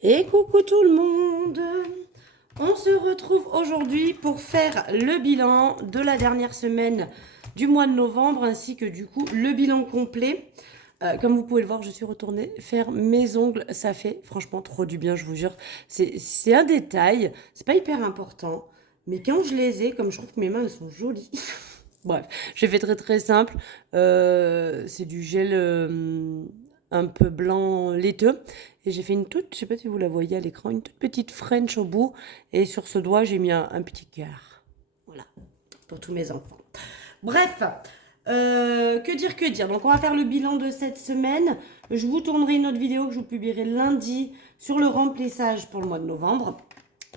Et coucou tout le monde! On se retrouve aujourd'hui pour faire le bilan de la dernière semaine du mois de novembre ainsi que du coup le bilan complet. Comme vous pouvez le voir, je suis retournée faire mes ongles. Ça fait franchement trop du bien, je vous jure. C'est un détail, c'est pas hyper important. Mais quand je les ai, comme je trouve que mes mains elles sont jolies. Bref, j'ai fait très très simple. C'est du gel un peu blanc laiteux. Et j'ai fait une toute, je sais pas si vous la voyez à l'écran, une toute petite French au bout. Et sur ce doigt, j'ai mis un petit cœur. Voilà, pour tous mes enfants. Bref, que dire, que dire. Donc on va faire le bilan de cette semaine. Je vous tournerai une autre vidéo que je vous publierai lundi sur le remplissage pour le mois de novembre.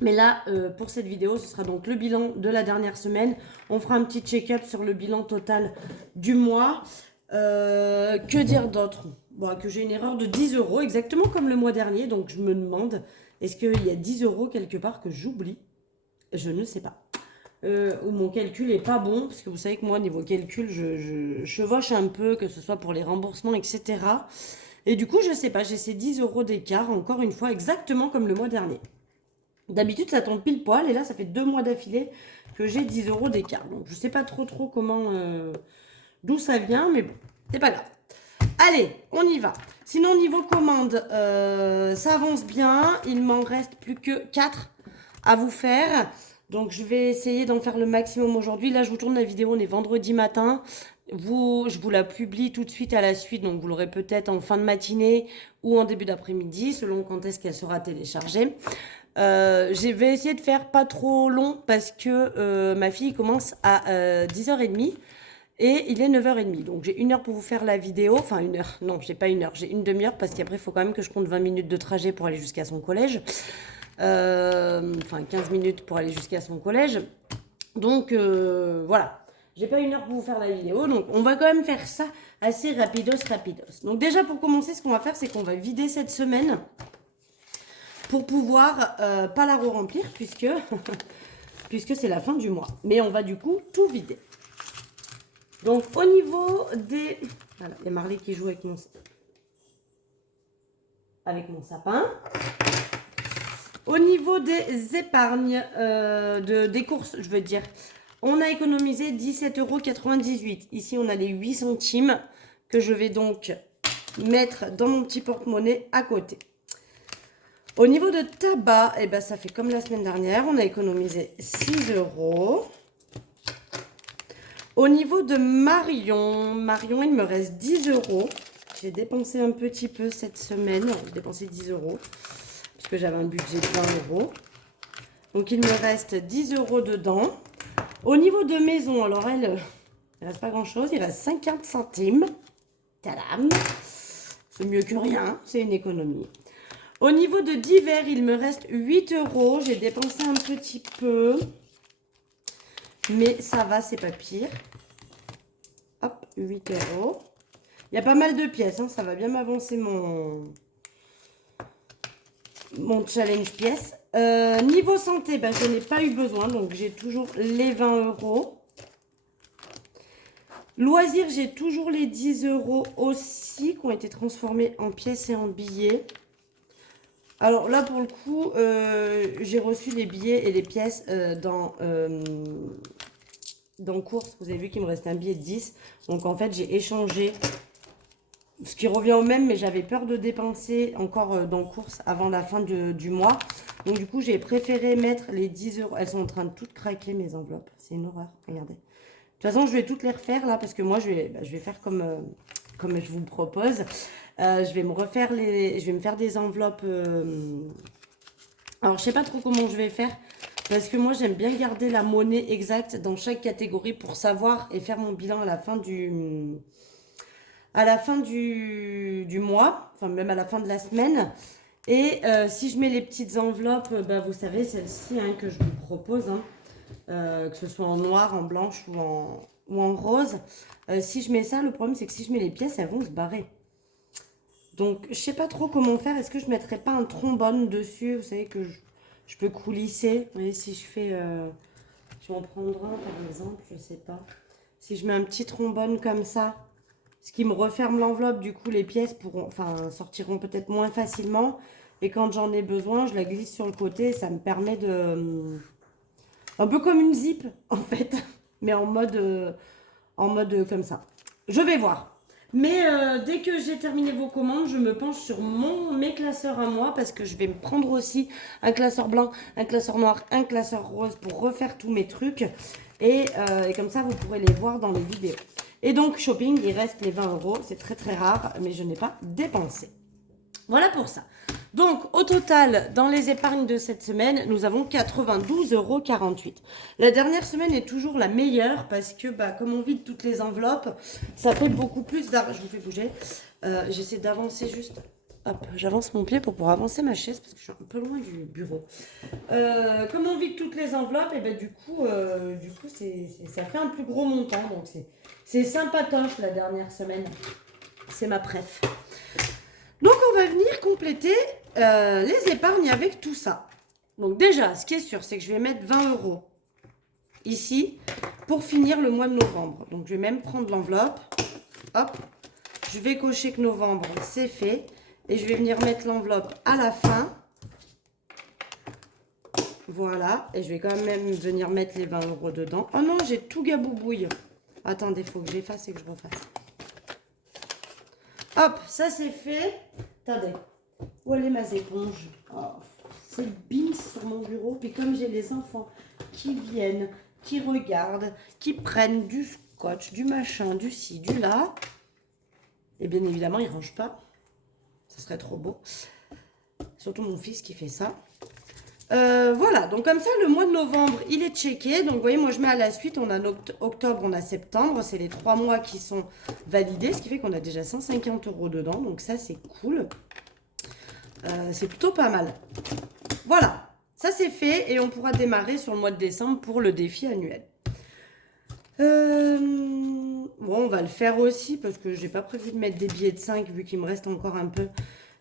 Mais là, pour cette vidéo, ce sera donc le bilan de la dernière semaine. On fera un petit check-up sur le bilan total du mois. Que dire d'autre? Bon, que j'ai une erreur de 10 euros, exactement comme le mois dernier. Donc je me demande, est-ce qu'il y a 10 euros quelque part que j'oublie? Je ne sais pas. Ou mon calcul est pas bon, parce que vous savez que moi, niveau calcul, je chevauche un peu, que ce soit pour les remboursements, etc. Et du coup, je sais pas, j'ai ces 10 euros d'écart, encore une fois, exactement comme le mois dernier. D'habitude, ça tombe pile poil, et là, ça fait 2 mois d'affilée que j'ai 10 euros d'écart. Donc, je sais pas trop comment, d'où ça vient, mais bon, c'est pas grave. Allez, on y va. Sinon, niveau commande, ça avance bien. Il m'en reste plus que 4 à vous faire. Donc, je vais essayer d'en faire le maximum aujourd'hui. Là, je vous tourne la vidéo, on est vendredi matin. Je vous la publie tout de suite à la suite. Donc, vous l'aurez peut-être en fin de matinée ou en début d'après-midi, selon quand est-ce qu'elle sera téléchargée. Je vais essayer de faire pas trop long parce que ma fille commence à 10h30 et il est 9h30. Donc j'ai 1 heure pour vous faire la vidéo. Enfin 1 heure, non j'ai pas 1 heure, j'ai une demi-heure parce qu'après il faut quand même que je compte 20 minutes de trajet pour aller jusqu'à son collège. Enfin 15 minutes pour aller jusqu'à son collège. Donc voilà. J'ai pas 1 heure pour vous faire la vidéo, donc on va quand même faire ça assez rapidos. Donc déjà pour commencer, ce qu'on va faire, c'est qu'on va vider cette semaine pour pouvoir pas la re-remplir puisque, puisque c'est la fin du mois. Mais on va du coup tout vider. Donc au niveau des... Voilà, il y a Marley qui joue avec mon sapin. Au niveau des épargnes, des courses, je veux dire, on a économisé 17,98 €. Ici, on a les 8 centimes que je vais donc mettre dans mon petit porte-monnaie à côté. Au niveau de tabac, eh ben, ça fait comme la semaine dernière, on a économisé 6 €. Au niveau de Marion, il me reste 10 €. J'ai dépensé un petit peu cette semaine, j'ai dépensé 10 € parce que j'avais un budget de 20 €. Donc il me reste 10 € dedans. Au niveau de maison, alors il ne reste pas grand chose, il reste 50 centimes. Tadam! C'est mieux que rien, c'est une économie. Au niveau de divers, il me reste 8 €. J'ai dépensé un petit peu. Mais ça va, c'est pas pire. Hop, 8 €. Il y a pas mal de pièces, hein, ça va bien m'avancer mon challenge pièces. Niveau santé, ben, je n'ai pas eu besoin, donc j'ai toujours les 20 €. Loisirs, j'ai toujours les 10 € aussi, qui ont été transformés en pièces et en billets. Alors là, pour le coup, j'ai reçu les billets et les pièces dans course. Vous avez vu qu'il me restait un billet de 10. Donc en fait, j'ai échangé, ce qui revient au même, mais j'avais peur de dépenser encore dans course avant la fin du mois. Donc du coup, j'ai préféré mettre les 10 €. Elles sont en train de toutes craquer, mes enveloppes. C'est une horreur, regardez. De toute façon, je vais toutes les refaire là, parce que moi, je vais faire comme je vous propose. Je vais me faire des enveloppes. Alors, je sais pas trop comment je vais faire. Parce que moi, j'aime bien garder la monnaie exacte dans chaque catégorie pour savoir et faire mon bilan à la fin du mois. Enfin, même à la fin de la semaine. Et si je mets les petites enveloppes, bah, vous savez, celle-ci hein, que je vous propose, hein, que ce soit en noir, en blanche ou en rose. Si je mets ça, le problème, c'est que si je mets les pièces, elles vont se barrer. Donc, je sais pas trop comment faire. Est-ce que je mettrais pas un trombone dessus? Vous savez que je peux coulisser. Vous voyez, si je fais... je vais en prendre un, par exemple. Je sais pas. Si je mets un petit trombone comme ça, ce qui me referme l'enveloppe, du coup, les pièces sortiront peut-être moins facilement. Et quand j'en ai besoin, je la glisse sur le côté. Et ça me permet de... un peu comme une zip, en fait. Mais en mode comme ça. Je vais voir. Mais dès que j'ai terminé vos commandes, je me penche sur mes classeurs à moi parce que je vais me prendre aussi un classeur blanc, un classeur noir, un classeur rose pour refaire tous mes trucs. Et comme ça, vous pourrez les voir dans les vidéos. Et donc, shopping, il reste les 20 €. C'est très très rare, mais je n'ai pas dépensé. Voilà pour ça. Donc, au total, dans les épargnes de cette semaine, nous avons 92,48 €. La dernière semaine est toujours la meilleure parce que, comme on vide toutes les enveloppes, ça fait beaucoup plus d'argent. Je vous fais bouger. J'essaie d'avancer juste. Hop, j'avance mon pied pour pouvoir avancer ma chaise parce que je suis un peu loin du bureau. Comme on vide toutes les enveloppes, et du coup, ça fait un plus gros montant. Donc, c'est sympatoche la dernière semaine. C'est ma préf. Donc, on va venir compléter les épargnes avec tout ça. Donc, déjà, ce qui est sûr, c'est que je vais mettre 20 € ici pour finir le mois de novembre. Donc, je vais même prendre l'enveloppe. Hop. Je vais cocher que novembre, c'est fait. Et je vais venir mettre l'enveloppe à la fin. Voilà. Et je vais quand même venir mettre les 20 € dedans. Oh non, j'ai tout gaboubouille. Attendez, il faut que j'efface et que je refasse. Hop, ça c'est fait. Attendez, où elle est ma éponge? Oh, c'est bins sur mon bureau. Puis comme j'ai les enfants qui viennent, qui regardent, qui prennent du scotch, du machin, du ci, du là. Et bien évidemment, ils ne rangent pas. Ça serait trop beau. Surtout mon fils qui fait ça. Voilà, donc comme ça, le mois de novembre, il est checké. Donc, vous voyez, moi, je mets à la suite. On a octobre, on a septembre. C'est les 3 mois qui sont validés. Ce qui fait qu'on a déjà 150 € dedans. Donc, ça, c'est cool. C'est plutôt pas mal. Voilà, ça, c'est fait. Et on pourra démarrer sur le mois de décembre pour le défi annuel. Bon, on va le faire aussi parce que j'ai pas prévu de mettre des billets de 5 vu qu'il me reste encore un peu.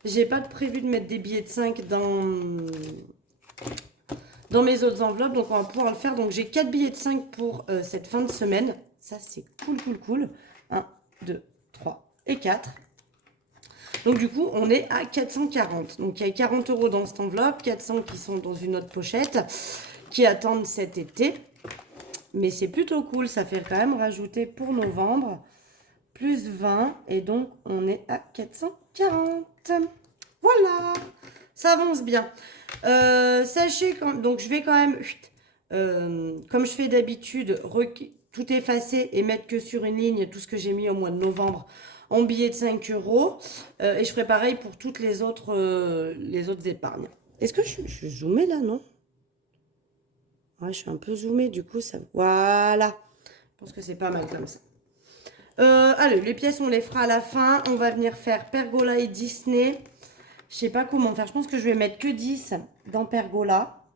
J'ai pas prévu de mettre des billets de 5 dans mes autres enveloppes, donc on va pouvoir le faire. Donc j'ai 4 billets de 5 pour cette fin de semaine. Ça, c'est cool. 1, 2, 3 et 4. Donc du coup, on est à 440. Donc il y a 40 € dans cette enveloppe, 400 qui sont dans une autre pochette, qui attendent cet été. Mais c'est plutôt cool, ça fait quand même rajouter pour novembre, plus 20, et donc on est à 440. Voilà, ça avance bien. Sachez, donc je vais quand même, comme je fais d'habitude, tout effacer et mettre que sur une ligne tout ce que j'ai mis au mois de novembre en billets de 5 €. Et je ferai pareil pour toutes les autres épargnes. Est-ce que je suis zoomée là, non? Ouais, je suis un peu zoomée, du coup, ça... Voilà. Je pense que c'est pas mal comme ça. Allez, les pièces, on les fera à la fin. On va venir faire Pergola et Disney. Je sais pas comment faire. Je pense que je vais mettre que 10 dans Pergola.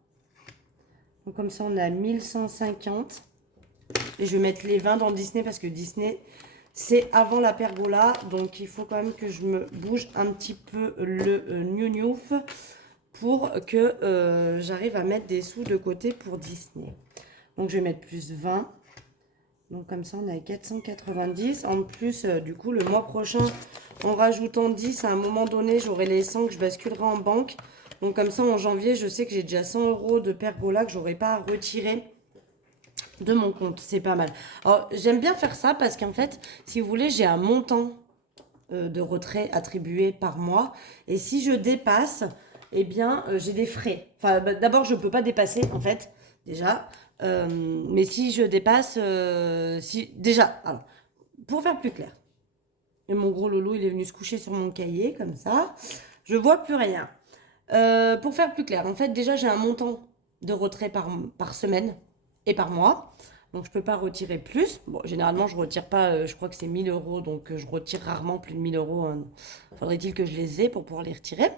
Donc, comme ça, on a 1150. Et je vais mettre les 20 dans Disney parce que Disney, c'est avant la Pergola. Donc, il faut quand même que je me bouge un petit peu le New pour que j'arrive à mettre des sous de côté pour Disney. Donc, je vais mettre plus 20. Donc, comme ça, on a 490. En plus, du coup, le mois prochain, en rajoutant 10, à un moment donné, j'aurai les 100 que je basculerai en banque. Donc, comme ça, en janvier, je sais que j'ai déjà 100 € de Pergola que je n'aurai pas à retirer de mon compte. C'est pas mal. Alors, j'aime bien faire ça parce qu'en fait, si vous voulez, j'ai un montant de retrait attribué par mois. Et si je dépasse... eh bien, j'ai des frais. Enfin, d'abord, je ne peux pas dépasser, en fait, déjà. Mais si je dépasse... déjà, alors, pour faire plus clair. Et mon gros loulou, il est venu se coucher sur mon cahier, comme ça. Je vois plus rien. Pour faire plus clair, en fait, déjà, j'ai un montant de retrait par semaine et par mois. Donc, je ne peux pas retirer plus. Bon, généralement, je ne retire pas, je crois que c'est 1000 €. Donc, je retire rarement plus de 1000 €. Hein. Faudrait-il que je les ai pour pouvoir les retirer.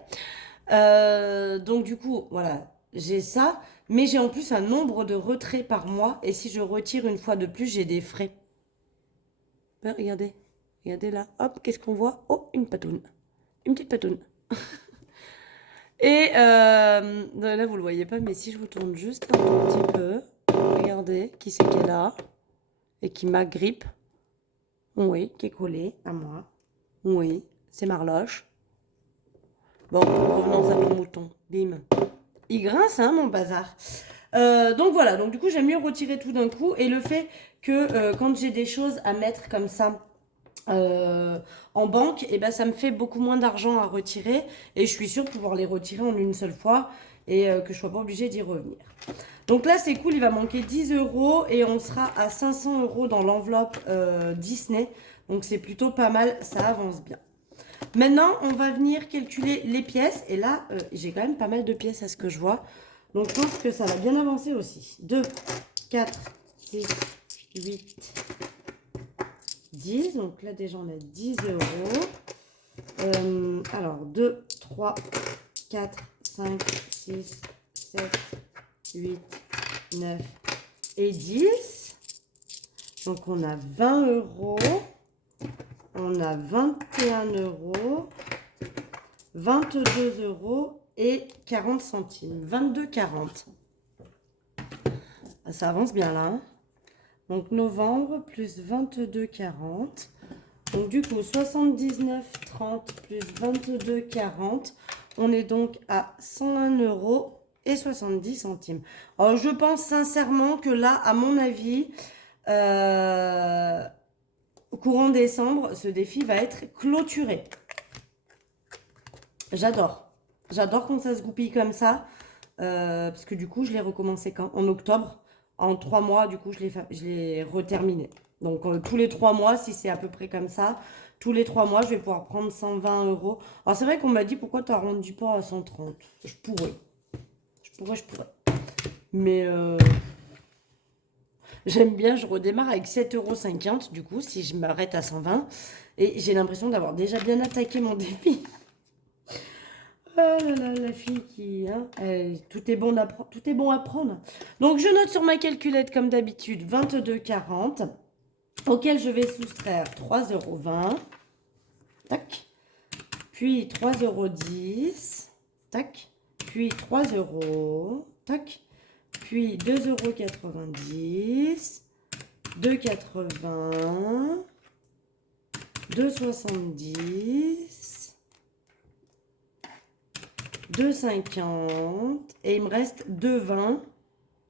Donc du coup, voilà, j'ai ça. Mais j'ai en plus un nombre de retraits par mois. Et si je retire une fois de plus, j'ai des frais. Regardez. Regardez là. Hop, qu'est-ce qu'on voit? Oh, une patoune. Une petite patoune. Et là, vous le voyez pas, mais si je vous tourne juste un tout petit peu, regardez qui c'est qu'elle a. Et qui m'agrippe. Oui, qui est collée à moi. Oui, c'est Marloche. Bon, revenons à nos moutons. bâton. Bim. Il grince, hein, mon bazar. Donc voilà, donc du coup, j'aime mieux retirer tout d'un coup. Et le fait que quand j'ai des choses à mettre comme ça en banque, et ben, ça me fait beaucoup moins d'argent à retirer. Et je suis sûre de pouvoir les retirer en une seule fois et que je ne sois pas obligée d'y revenir. Donc là, c'est cool, il va manquer 10 € et on sera à 500 € dans l'enveloppe Disney. Donc c'est plutôt pas mal, ça avance bien. Maintenant, on va venir calculer les pièces. Et là, j'ai quand même pas mal de pièces à ce que je vois. Donc, je pense que ça va bien avancer aussi. 2, 4, 6, 8, 10. Donc là, déjà, on a 10 €. Alors, 2, 3, 4, 5, 6, 7, 8, 9 et 10. Donc, on a 20 €. On a 21 €, 22 € et 40 centimes. 22,40. Ça avance bien là. Hein. Donc novembre plus 22,40. Donc du coup 79,30 plus 22,40. On est donc à 101 € et 70 centimes. Alors je pense sincèrement que là, à mon avis, courant décembre, ce défi va être clôturé. J'adore. J'adore quand ça se goupille comme ça. Parce que du coup, je l'ai recommencé quand? En octobre. En 3 mois, du coup, je l'ai reterminé. Donc, tous les 3 mois, si c'est à peu près comme ça, tous les 3 mois, je vais pouvoir prendre 120 €. Alors, c'est vrai qu'on m'a dit, pourquoi tu n'arrondis pas à 130? Je pourrais. Je pourrais. Mais j'aime bien, je redémarre avec 7,50 € du coup, si je m'arrête à 120. Et j'ai l'impression d'avoir déjà bien attaqué mon défi. Oh là là, la fille qui... Hein, tout est bon à prendre. Donc, je note sur ma calculette, comme d'habitude, 22,40, auquel je vais soustraire 3,20 €. Tac. Puis 3,10 €. Tac. Puis 3 €. Tac. Puis 2,90 €. 2,80. 2,70. 2,50 et il me reste 2,20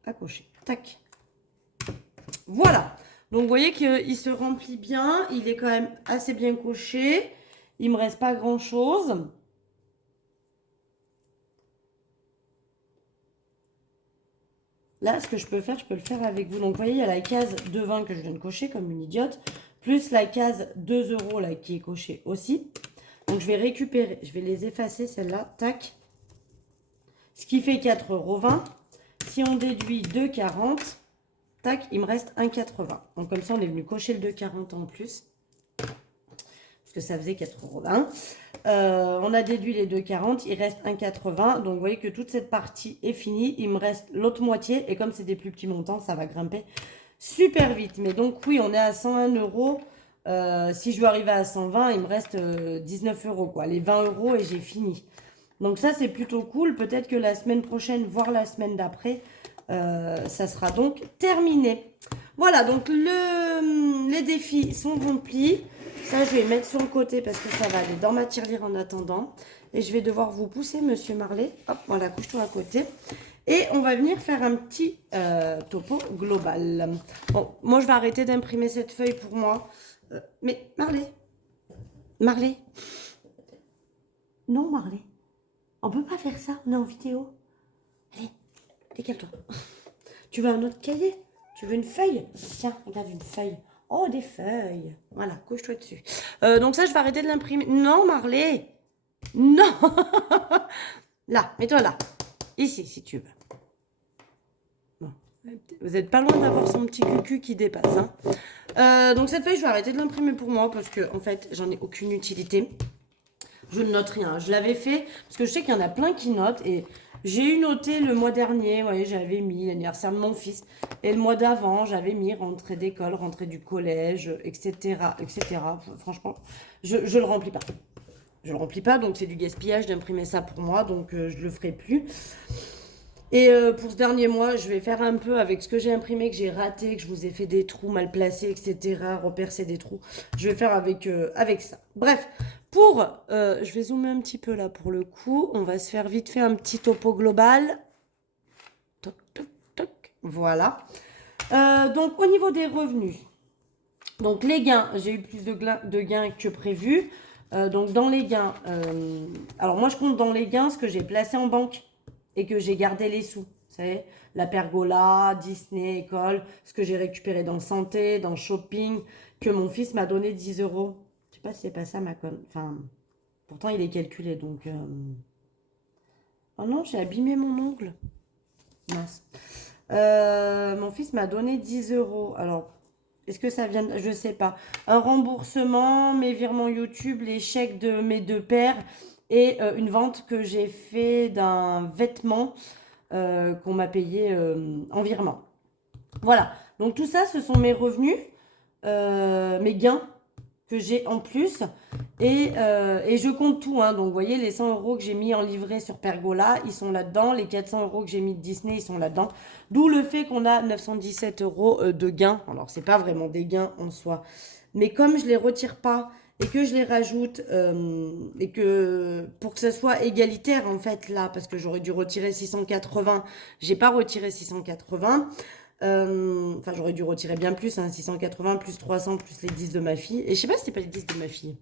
à cocher. Tac. Voilà. Donc, vous voyez qu'il se remplit bien. Il est quand même assez bien coché. Il me reste pas grand-chose. Là, ce que je peux faire, je peux le faire avec vous. Donc, vous voyez, il y a la case 2,20 que je viens de cocher comme une idiote. Plus la case 2 € là qui est cochée aussi. Donc, je vais récupérer. Je vais les effacer, celles-là. Tac. Ce qui fait 4,20 €. Si on déduit 2,40, tac, il me reste 1,80 €. Donc comme ça, on est venu cocher le 2,40 en plus. Parce que ça faisait 4,20 €. On a déduit les 2,40, il reste 1,80 €. Donc vous voyez que toute cette partie est finie. Il me reste l'autre moitié. Et comme c'est des plus petits montants, ça va grimper super vite. Mais donc oui, on est à 101 €. Si je veux arriver à 120, il me reste 19 € quoi. Les 20 € et j'ai fini. Donc ça, c'est plutôt cool. Peut-être que la semaine prochaine, voire la semaine d'après, ça sera donc terminé. Voilà, donc les défis sont remplis. Ça, je vais mettre sur le côté parce que ça va aller dans ma tirelire en attendant. Et je vais devoir vous pousser, Monsieur Marley. Hop, voilà, couche-toi à côté. Et on va venir faire un petit topo global. Bon, moi, je vais arrêter d'imprimer cette feuille pour moi. Mais Marley. Non, Marley. On peut pas faire ça, on est en vidéo. Allez, décale-toi. Tu veux un autre cahier? Tu veux une feuille? Tiens, regarde une feuille. Oh, des feuilles. Voilà, couche-toi dessus. Donc ça, je vais arrêter de l'imprimer. Non, Marley. Non. Là, mets-toi là. Ici, si tu veux. Bon. Vous n'êtes pas loin d'avoir son petit cucu qui dépasse. Hein. Donc cette feuille, je vais arrêter de l'imprimer pour moi parce que, en fait, j'en ai aucune utilité. Je ne note rien. Je l'avais fait parce que je sais qu'il y en a plein qui notent. Et j'ai eu noté le mois dernier. Vous voyez, j'avais mis l'anniversaire de mon fils. Et le mois d'avant, j'avais mis rentrée d'école, rentrée du collège, etc. etc. Franchement, je ne le remplis pas. Je le remplis pas. Donc, c'est du gaspillage d'imprimer ça pour moi. Donc, je ne le ferai plus. Et pour ce dernier mois, je vais faire un peu avec ce que j'ai imprimé, que j'ai raté, que je vous ai fait des trous mal placés, etc. Repercer des trous. Je vais faire avec ça. Bref. Je vais zoomer un petit peu là pour le coup. On va se faire vite fait un petit topo global. Toc, toc, toc. Voilà. Donc, au niveau des revenus. Donc, les gains, j'ai eu plus de gains que prévu. Donc, dans les gains, alors moi, je compte dans les gains ce que j'ai placé en banque et que j'ai gardé les sous. Vous savez, la pergola, Disney, école, ce que j'ai récupéré dans santé, dans shopping, que mon fils m'a donné 10 euros. Je sais pas si c'est pas ça ma com. Enfin, pourtant, il est calculé. Donc, oh non, j'ai abîmé mon ongle. Mince. Mon fils m'a donné 10 euros. Alors, est-ce que ça vient, je sais pas. Un remboursement, mes virements YouTube, les chèques de mes deux pères et une vente que j'ai fait d'un vêtement qu'on m'a payé en virement. Voilà. Donc tout ça, ce sont mes revenus, mes gains que j'ai en plus. Et je compte tout. Hein. Donc vous voyez, les 100 euros que j'ai mis en livret sur Pergola, ils sont là-dedans. Les 400 euros que j'ai mis de Disney, ils sont là-dedans. D'où le fait qu'on a 917 euros de gains. Alors, c'est pas vraiment des gains en soi. Mais comme je les retire pas et que je les rajoute, et que pour que ce soit égalitaire, en fait, là, parce que j'aurais dû retirer 680, j'ai pas retiré 680. Enfin, j'aurais dû retirer bien plus, hein, 680 plus 300 plus les 10 de ma fille. Et je sais pas si c'est pas les 10 de ma fille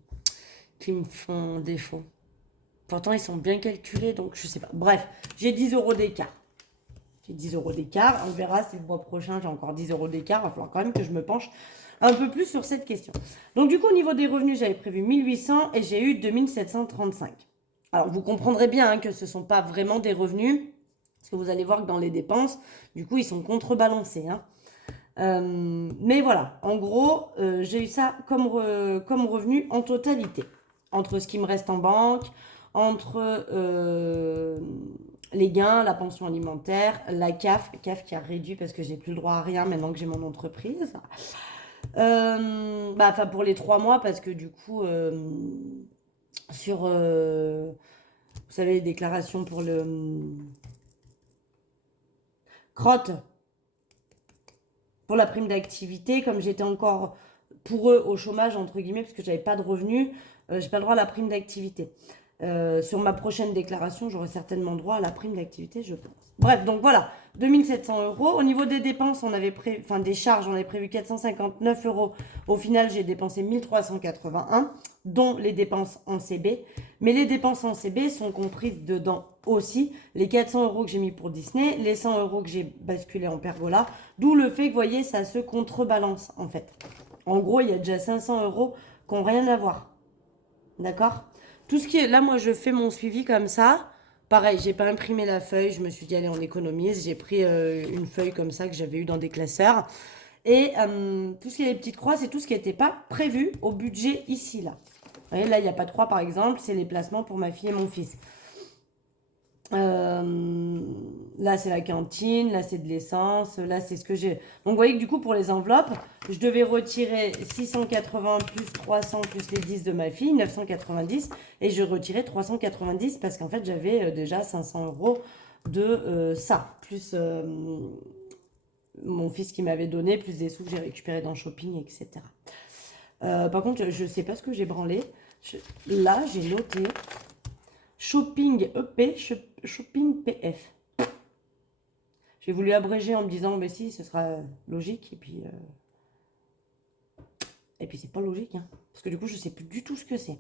qui me font défaut. Pourtant, ils sont bien calculés, donc je sais pas. Bref, j'ai 10 euros d'écart. J'ai 10 euros d'écart. On verra si le mois prochain, j'ai encore 10 euros d'écart. Il va falloir quand même que je me penche un peu plus sur cette question. Donc, du coup, au niveau des revenus, j'avais prévu 1800 et j'ai eu 2735. Alors, vous comprendrez bien hein, que ce ne sont pas vraiment des revenus. Parce que vous allez voir que dans les dépenses, du coup, ils sont contrebalancés. Hein. Mais voilà, en gros, j'ai eu ça comme revenu en totalité. Entre ce qui me reste en banque, entre les gains, la pension alimentaire, la CAF qui a réduit parce que j'ai plus le droit à rien maintenant que j'ai mon entreprise. Enfin pour les 3 mois parce que du coup, sur, vous savez, les déclarations pour le crotte, pour la prime d'activité, comme j'étais encore pour eux au chômage, entre guillemets, parce que j'avais pas de revenus, j'ai pas le droit à la prime d'activité. Sur ma prochaine déclaration, j'aurai certainement droit à la prime d'activité, je pense. Bref, donc voilà, 2700 euros. Au niveau des dépenses, enfin des charges, on avait prévu 459 euros. Au final, j'ai dépensé 1381, dont les dépenses en CB. Mais les dépenses en CB sont comprises dedans aussi. Les 400 euros que j'ai mis pour Disney, les 100 euros que j'ai basculé en Pergola. D'où le fait que, vous voyez, ça se contrebalance, en fait. En gros, il y a déjà 500 euros qui n'ont rien à voir. D'accord ? Tout ce qui est... Là, moi, je fais mon suivi comme ça. Pareil, j'ai pas imprimé la feuille. Je me suis dit, allez, on économise. J'ai pris une feuille comme ça que j'avais eu dans des classeurs. Et tout ce qui est les petites croix, c'est tout ce qui n'était pas prévu au budget ici, là. Vous voyez, là, il n'y a pas de croix, par exemple. C'est les placements pour ma fille et mon fils. Là, c'est la cantine. Là, c'est de l'essence. Là, c'est ce que j'ai. Donc, vous voyez que du coup, pour les enveloppes, je devais retirer 680 plus 300 plus les 10 de ma fille, 990. Et je retirais 390 parce qu'en fait, j'avais déjà 500 euros de ça. Plus mon fils qui m'avait donné, plus des sous que j'ai récupérés dans le shopping, etc. Par contre, je ne sais pas ce que j'ai branlé. Là, j'ai noté shopping EP, shopping PF. J'ai voulu abréger en me disant, mais si, ce sera logique. Et puis c'est pas logique. Hein, parce que du coup, je ne sais plus du tout ce que c'est.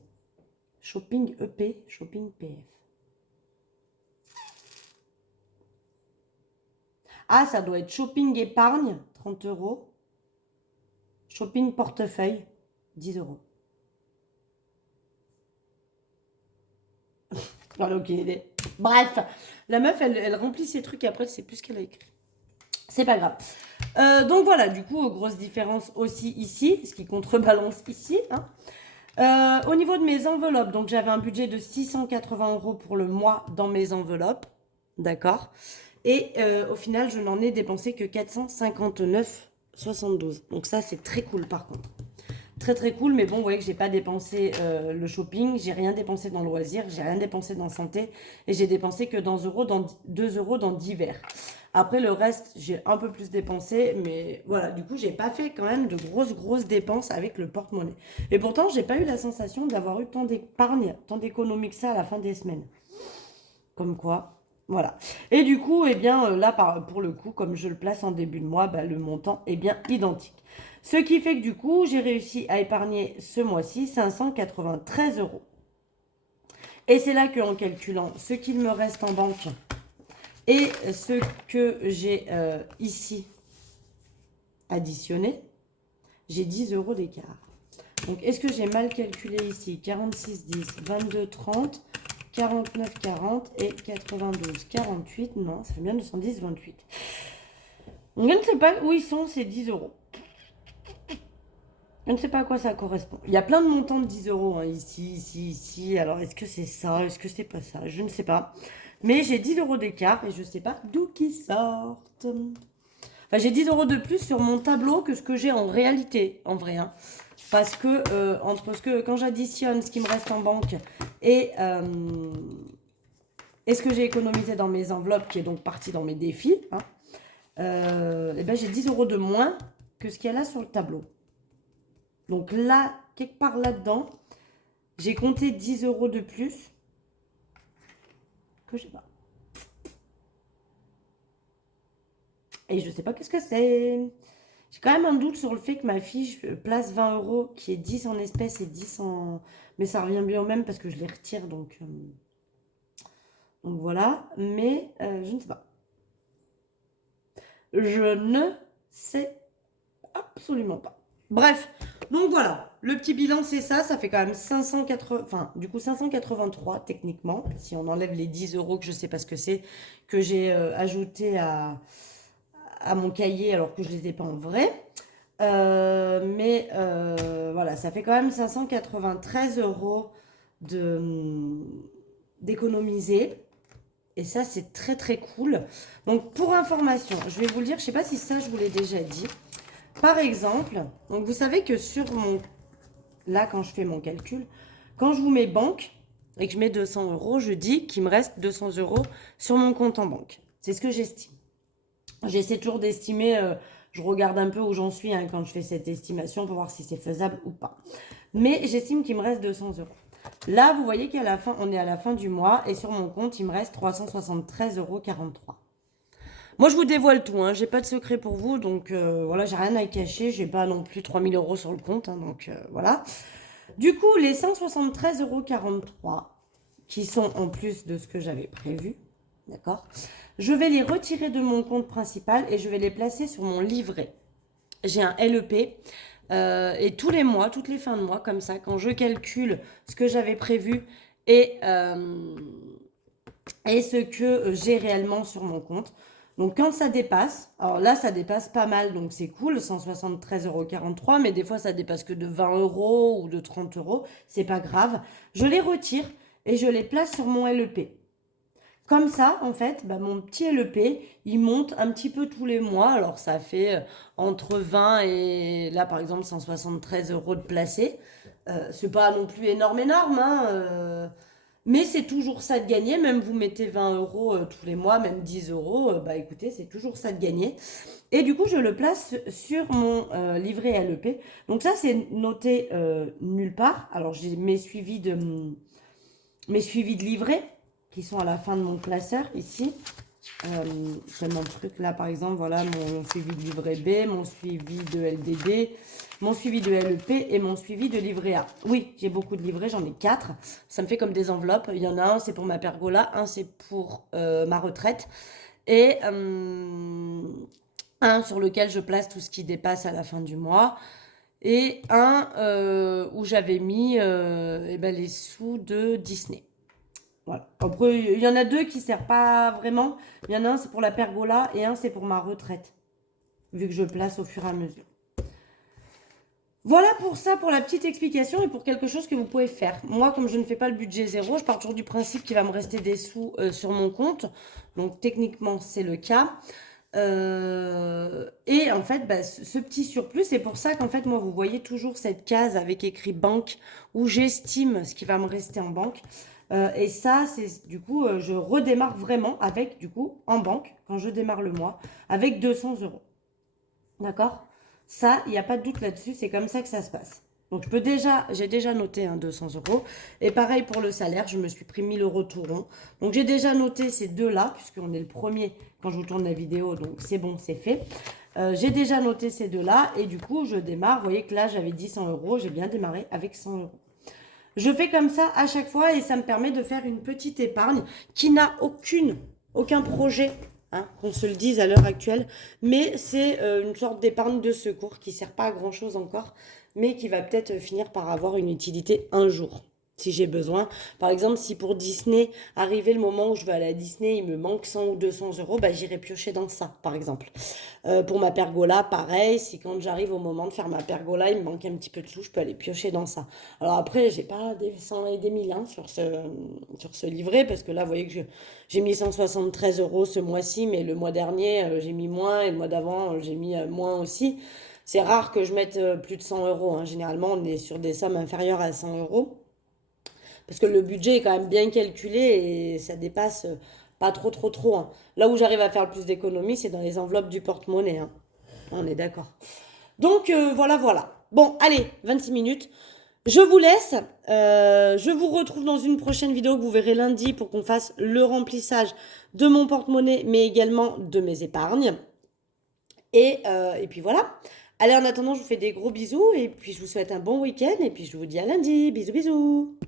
Shopping EP, shopping PF. Ah, ça doit être shopping épargne, 30 euros. Shopping portefeuille, 10 euros. J'en ai aucune idée. Bref, la meuf, elle remplit ses trucs et après, elle sait plus ce qu'elle a écrit. C'est pas grave. Donc voilà, du coup, grosse différence aussi ici, ce qui contrebalance ici. Hein. Au niveau de mes enveloppes, donc j'avais un budget de 680 euros pour le mois dans mes enveloppes. D'accord. Et au final, je n'en ai dépensé que 459,72. Donc ça, c'est très cool par contre. Très très cool, mais bon, vous voyez que j'ai pas dépensé le shopping, j'ai rien dépensé dans le loisir, j'ai rien dépensé dans santé, et j'ai dépensé que 2 euros dans divers. Après, le reste, j'ai un peu plus dépensé, mais voilà, du coup, j'ai pas fait quand même de grosses dépenses avec le porte-monnaie. Et pourtant, j'ai pas eu la sensation d'avoir eu tant d'épargne, tant d'économie que ça à la fin des semaines. Comme quoi, voilà. Et du coup, eh bien, là, pour le coup, comme je le place en début de mois, bah, le montant est bien identique. Ce qui fait que du coup, j'ai réussi à épargner ce mois-ci 593 euros. Et c'est là qu'en calculant ce qu'il me reste en banque et ce que j'ai ici additionné, j'ai 10 euros d'écart. Donc, est-ce que j'ai mal calculé ici? 46, 10, 22, 30, 49, 40 et 92, 48. Non, ça fait bien 210, 28. Donc, je ne sais pas où ils sont ces 10 euros. Je ne sais pas à quoi ça correspond. Il y a plein de montants de 10 euros, hein, ici. Alors, est-ce que c'est ça? Est-ce que c'est pas ça? Je ne sais pas. Mais j'ai 10 euros d'écart et je ne sais pas d'où qu'ils sortent. Enfin, j'ai 10 euros de plus sur mon tableau que ce que j'ai en réalité, en vrai. Hein. Parce que quand j'additionne ce qui me reste en banque et ce que j'ai économisé dans mes enveloppes, qui est donc parti dans mes défis, hein, et ben j'ai 10 euros de moins que ce qu'il y a là sur le tableau. Donc là, quelque part là-dedans, j'ai compté 10 euros de plus que je sais pas. Et je sais pas qu'est-ce que c'est. J'ai quand même un doute sur le fait que ma fiche place 20 euros, qui est 10 en espèces et 10 en... Mais ça revient bien au même parce que je les retire, donc voilà. Mais je ne sais pas. Je ne sais absolument pas. Bref, donc voilà. Le petit bilan, c'est ça. Ça fait quand même 580... Enfin, du coup, 583 techniquement. Si on enlève les 10 euros que je ne sais pas ce que c'est, que j'ai ajouté à mon cahier alors que je ne les ai pas en vrai. Mais voilà, ça fait quand même 593 euros d'économiser. Et ça, c'est très très cool. Donc, pour information, je vais vous le dire, je ne sais pas si ça, je vous l'ai déjà dit. Par exemple, donc vous savez que sur mon... Là, quand je fais mon calcul, quand je vous mets banque et que je mets 200 euros, je dis qu'il me reste 200 euros sur mon compte en banque. C'est ce que j'estime. J'essaie toujours d'estimer, je regarde un peu où j'en suis hein, quand je fais cette estimation pour voir si c'est faisable ou pas. Mais j'estime qu'il me reste 200 euros. Là, vous voyez qu'à la fin, on est à la fin du mois et sur mon compte, il me reste 373,43 euros. Moi, je vous dévoile tout, hein, j'ai pas de secret pour vous, donc voilà, j'ai rien à cacher, j'ai pas non plus 3000 euros sur le compte, hein, donc voilà. Du coup, les 173,43 euros, qui sont en plus de ce que j'avais prévu, d'accord? Je vais les retirer de mon compte principal et je vais les placer sur mon livret. J'ai un LEP et tous les mois, toutes les fins de mois, comme ça, quand je calcule ce que j'avais prévu et ce que j'ai réellement sur mon compte. Donc quand ça dépasse, alors là ça dépasse pas mal, donc c'est cool, 173,43 €, mais des fois ça dépasse que de 20 euros ou de 30 euros, c'est pas grave. Je les retire et je les place sur mon LEP. Comme ça, en fait, bah, mon petit LEP, il monte un petit peu tous les mois. Alors, ça fait entre 20 et là, par exemple, 173 euros de placé. C'est pas non plus énorme, hein, mais c'est toujours ça de gagner. Même vous mettez 20 euros tous les mois, même 10 euros, bah écoutez, c'est toujours ça de gagner. Et du coup, je le place sur mon livret LEP. Donc ça, c'est noté nulle part. Alors, j'ai mes suivis de livret qui sont à la fin de mon classeur ici. Je mon truc là par exemple, voilà mon suivi de livret B, mon suivi de LDB, mon suivi de LEP et mon suivi de livret A. Oui, j'ai beaucoup de livrets, j'en ai 4. Ça me fait comme des enveloppes. Il y en a un, c'est pour ma pergola, un c'est pour ma retraite et un sur lequel je place tout ce qui dépasse à la fin du mois. Et un où j'avais mis les sous de Disney. Voilà. Après, il y en a deux qui ne servent pas vraiment. Il y en a un, c'est pour la pergola et un, c'est pour ma retraite. Vu que je place au fur et à mesure. Voilà pour ça, pour la petite explication et pour quelque chose que vous pouvez faire. Moi, comme je ne fais pas le budget zéro, je pars toujours du principe qu'il va me rester des sous sur mon compte. Donc, techniquement, c'est le cas. Et en fait, bah, ce petit surplus, c'est pour ça qu'en fait, moi, vous voyez toujours cette case avec écrit banque où j'estime ce qui va me rester en banque. Et ça, c'est du coup, je redémarre vraiment avec, du coup, en banque, quand je démarre le mois, avec 200 euros. D'accord? Ça, il n'y a pas de doute là-dessus, c'est comme ça que ça se passe. Donc, j'ai déjà noté 200 euros. Et pareil pour le salaire, je me suis pris 1000 euros tout rond. Donc, j'ai déjà noté ces deux-là, puisqu'on est le premier quand je vous tourne la vidéo. Donc, c'est bon, c'est fait. J'ai déjà noté ces deux-là. Et du coup, je démarre. Vous voyez que là, j'avais dit 100 euros. J'ai bien démarré avec 100 euros. Je fais comme ça à chaque fois et ça me permet de faire une petite épargne qui n'a aucun projet, hein, qu'on se le dise à l'heure actuelle, mais c'est une sorte d'épargne de secours qui ne sert pas à grand chose encore, mais qui va peut-être finir par avoir une utilité un jour. Si j'ai besoin. Par exemple, si pour Disney, arrivé le moment où je vais aller à Disney, il me manque 100 ou 200 euros, bah, j'irai piocher dans ça, par exemple. Pour ma pergola, pareil, si quand j'arrive au moment de faire ma pergola, il me manque un petit peu de sous, je peux aller piocher dans ça. Alors après, j'ai pas des 100 et des 1000 sur ce livret, parce que là, vous voyez que j'ai mis 173 euros ce mois-ci, mais le mois dernier, j'ai mis moins, et le mois d'avant, j'ai mis moins aussi. C'est rare que je mette plus de 100 euros, hein. Généralement, on est sur des sommes inférieures à 100 euros. Parce que le budget est quand même bien calculé et ça dépasse pas trop, hein. Là où j'arrive à faire le plus d'économies, c'est dans les enveloppes du porte-monnaie, hein. On est d'accord. Donc voilà. Bon, allez, 26 minutes. Je vous laisse. Je vous retrouve dans une prochaine vidéo que vous verrez lundi pour qu'on fasse le remplissage de mon porte-monnaie, mais également de mes épargnes. Et puis voilà. Allez, en attendant, je vous fais des gros bisous et puis je vous souhaite un bon week-end et puis je vous dis à lundi. Bisous, bisous.